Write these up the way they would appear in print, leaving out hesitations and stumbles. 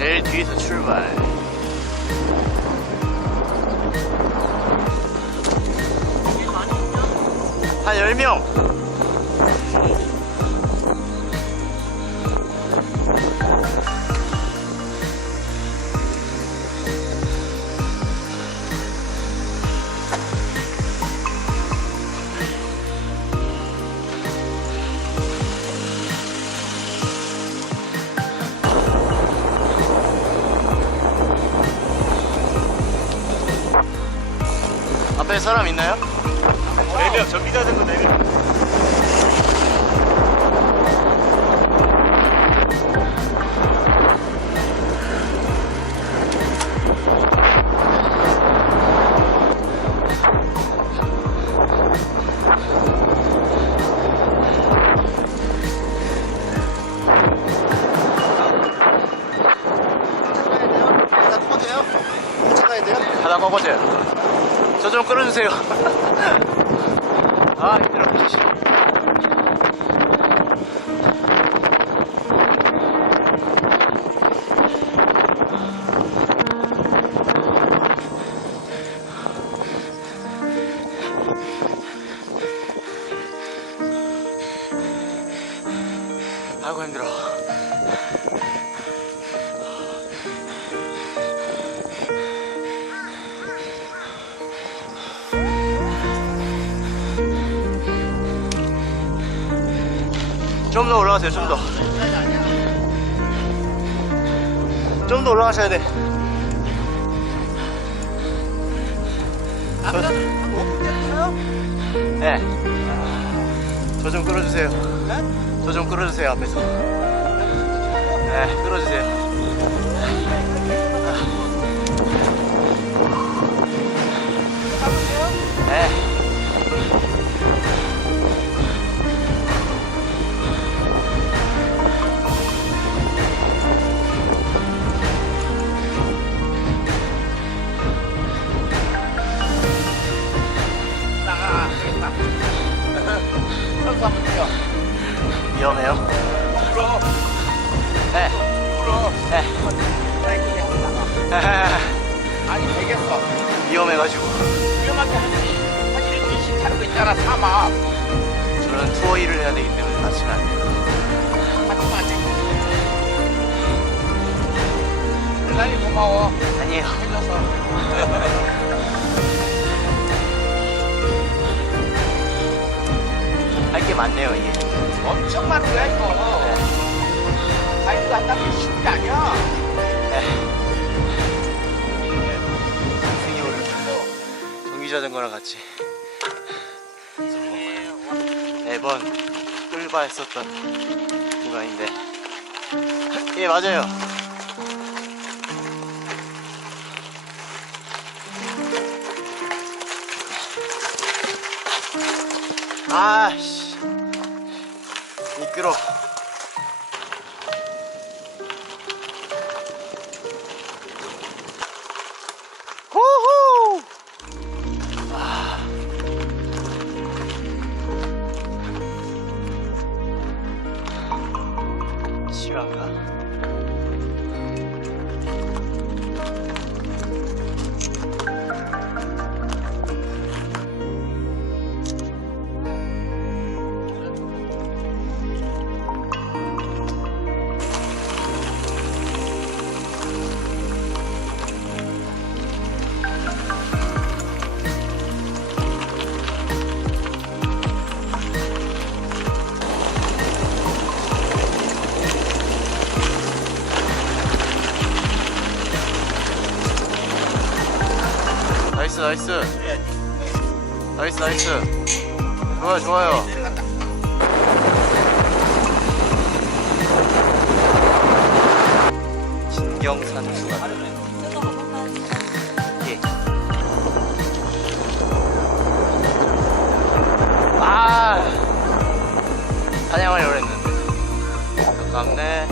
제일 뒤에서 출발. 한 10명. 앞에 사람 있나요? 4명, 전기자전거 4명. 하나 먹어줘요. 저 좀 끌어주세요. 아, 힘들어. 아이고, 힘들어. 좀 더 올라가세요. 좀 더. 좀 더 올라가셔야 돼. 앞에서 한 5분 됐어요? 네. 저 좀 끌어주세요. 네? 저 좀 끌어주세요. 앞에서. 네, 끌어주세요. 네. 선수 한번 뛰어. 위험해요. 울어. 네. 울어. 네. 사이클에 올라가. 아니 되겠어. 위험해가지고. 위험하게 한 1분씩 타는 거 있잖아. 사막. 저는 투어 일을 해야 되기 때문에 다치면 안 돼요. 하지마 안 돼. 대단히 고마워. 아니에요. 해줘서. 할 게 많네요, 이게. 엄청 많은 거야 이거. 바이크 안 닦기 쉬운 게 아니야. 네. 생이 오늘 전기자전거랑 같이 4번 끌바 했었던 구간인데. 예, 맞아요. 아씨, 미끄러. 호호. 아. 실화인가? 나이스 나이스 나이스 나이스. 좋아요 좋아요. 진경산 수가. 예. 아, 사냥하려고 했는데 아깝네.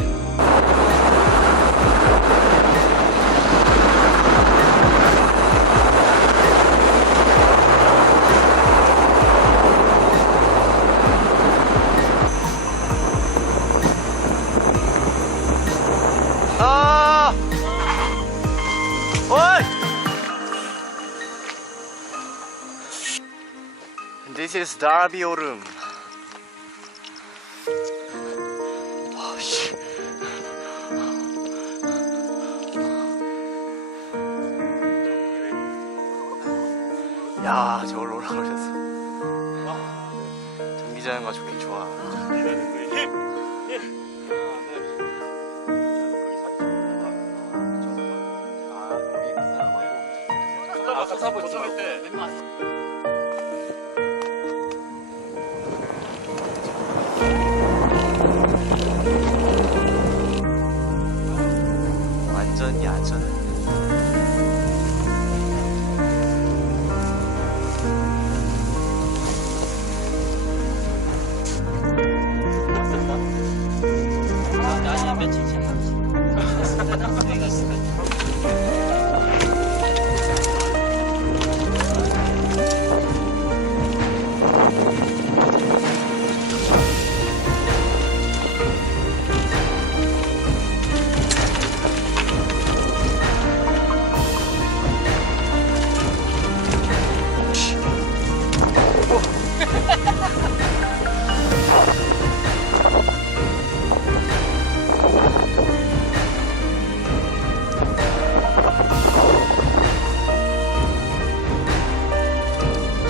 아 와. 어이. This is Darby Autumn. 씨. 야, 저걸 올라오셨어. 전기자연과 좋긴 좋아. 일하는 거에 힘! 힘! 아, 쏟아볼 때. 완전 야전.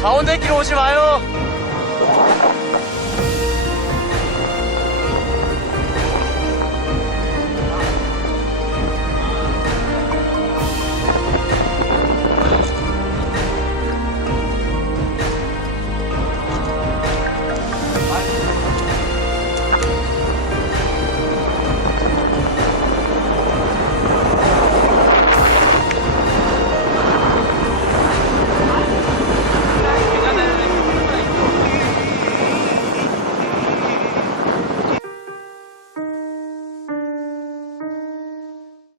가운데 길 오지 마요.